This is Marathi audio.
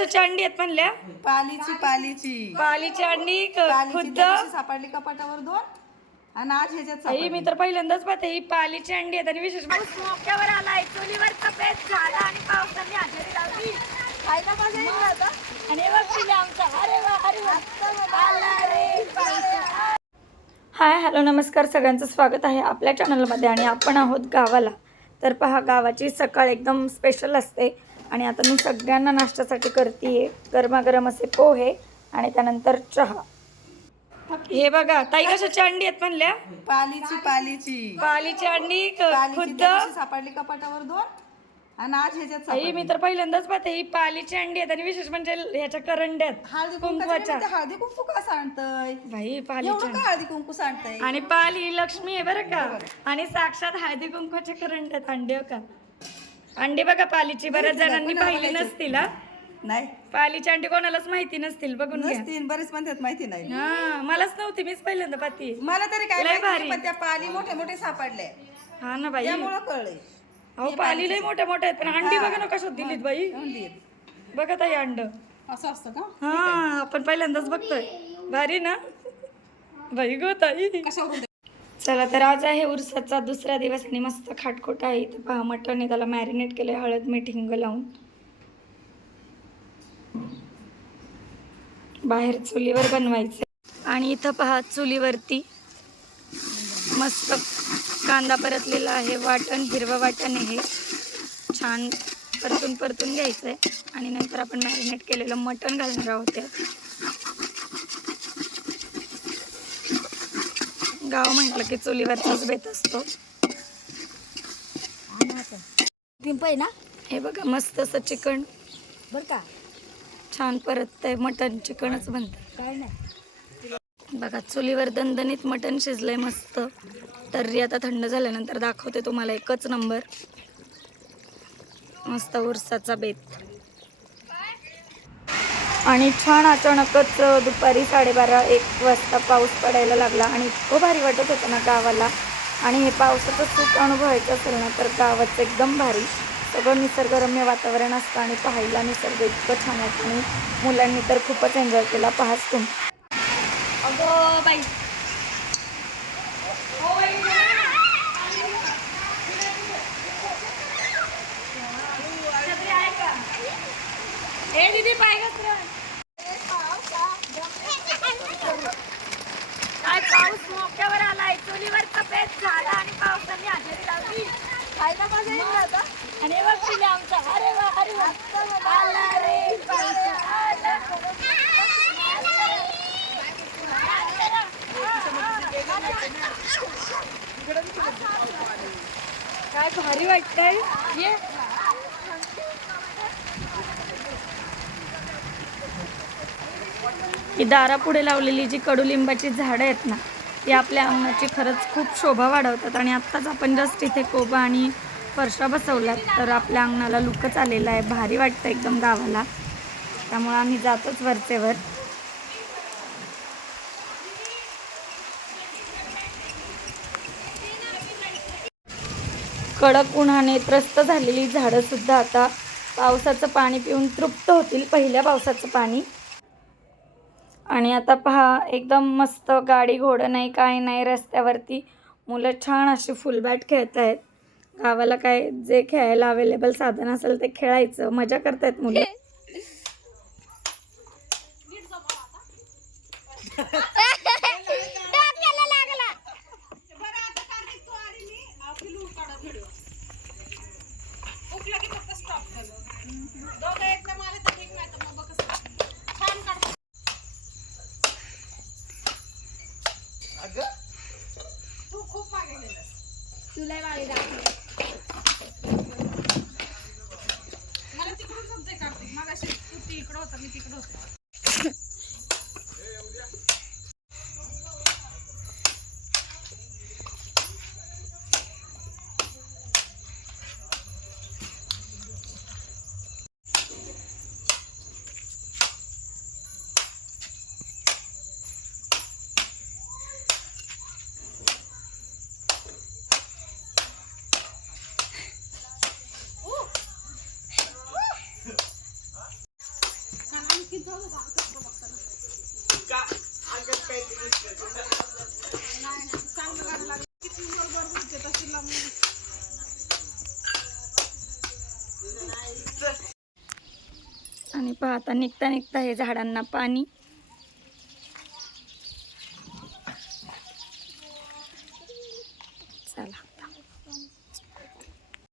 कशाची अंडी आहेत म्हणल्या? पालीची अंडी खुद्द सापडली कपाटावर 2 आणि आज ह्याच्यात आई मी तर पहिल्यांदाच पाहते ही पालीची अंडी आहेत आणि विशेष मोक्यावर आलाय चुलीवर तपेत झाला आणि पावसाने हजेरी लावली खायला मजा येईल आता आणि बघ पिले आमचा अरे वा अरे वा आला रे पावसा. हाय हॅलो नमस्कार सगळ्यांचं स्वागत आहे आपल्या चॅनलमध्ये आणि आपण आहोत गावाला. तर पहा गावाची सकाळ एकदम स्पेशल असते आणि आता मी सगळ्यांना नाश्त्यासाठी करते गरमागरम असे पोहे आणि त्यानंतर चहा. हे बघा ताई कशाची अंडी आहेत म्हणल्या? पालीची अंडी खुद्द सापडली कपाटावर 2 आणि आज ह्याच्यात आई मी तर पहिल्यांदाच पाहते ही पालीची अंडी आहेत आणि विशेष म्हणजे ह्याच्या करंड्यात कुंकवाच्या. हळदी कुंकू का सांडतय भाई पालीची हळदी कुंकू सांडतय आणि पाली लक्ष्मी आहे बरं का आणि साक्षात हळदी कुंकवाच्या करंड्यात अंडी हो का. अंडी बघा पालीची बऱ्याच जणांनी पाहिली नसतील. नाही पालीची अंडी कोणालाच माहिती नसतील बघून घ्या. बरेच म्हणतात माहिती नाही. हा मलाच नव्हती मीच पहिल्यांदा पाहते. मला तरी काय लय माहिती, भारी. पण त्या पाली मोठे मोठे सापडले हा ना बाई त्यामुळं कळलंय. अहो पाली लय मोठ्या मोठ्या आहेत पण अंडी बघा ना कशात दिलीत बाई. बघा ताई अंड असं असतं का? हा आपण पहिल्यांदाच बघतोय. भारी ना बाई गो ताई. चला तर आज आहे उरसाचा दुसरा दिवस आणि मस्त खाटखोट आहे. इथं पहा मटण त्याला मॅरिनेट केलंय हळद मीठ हिंग लावून. बाहेर चुलीवर बनवायचं आणि इथं पहा चुलीवरती मस्त कांदा परतलेला आहे. वाटण हिरवं वाटण हे छान परतून घ्यायचं आहे आणि नंतर आपण मॅरिनेट केलेलं मटण घालणार आहोत त्यात. गाव म्हटलं की चुलीवरचाच बेत असतो. ना हे बघा मस्त असं चिकन बर का छान परततंय. मटण चिकनच बनतंय काय नाही. बघा चुलीवर दणदणीत मटण शिजलंय मस्त. तर्री आता थंड झाल्यानंतर दाखवते तुम्हाला एकच नंबर मस्त उरसाचा बेत. आणि छान अचानकच दुपारी 12:30-1 वाजता पाऊस पडायला लागला आणि इतकं भारी वाटत होतं ना गावाला. आणि हे पावसाचं सुख अनुभवायचं असेल ना तर गावाचं एकदम भारी सगळं निसर्गरम्य वातावरण असतं आणि पाहायला निसर्ग इतकं छान वाटतं आणि मुलांनी तर खूपच एन्जॉय केला. पाहाच तुम्ही. अगो बाई ए दीदी पाय काय पाऊस मोक्यावर आलाय चुलीवर तपेत झाला आणि पावसाने हजेरी लावली खायला मजा येईल आता आणि बघ पिले आमचा अरे वा अरे वा आला रे पावसा आला. काय भारी वाटतंय. ये ही दारापुढे लावलेली जी कडुलिंबाची झाडं आहेत ना ती आपल्या अंगणाची खरंच खूप शोभा वाढवतात. आणि आत्ताच आपण जस्ट इथे कोबा आणि फरशा बसवल्यात तर आपल्या अंगणाला लुकच आलेला आहे. भारी वाटतं एकदम गावाला. त्यामुळे आम्ही जातोच वरचेवर. कडक उन्हाने त्रस्त झालेली झाडं सुद्धा आता पावसाचं पाणी पिऊन तृप्त होतील पहिल्या पावसाचं पाणी. आणि आता पहा एकदम मस्त गाडी घोडं नाही काय नाही रस्त्यावरती मुलं छान अशी फुलबॅट खेळत आहेत. गावाला काय जे खेळायला अवेलेबल साधन असेल ते खेळायचं मजा करतायत मुलं. आणि पाहता निघता निघता हे झाडांना पाणी. चला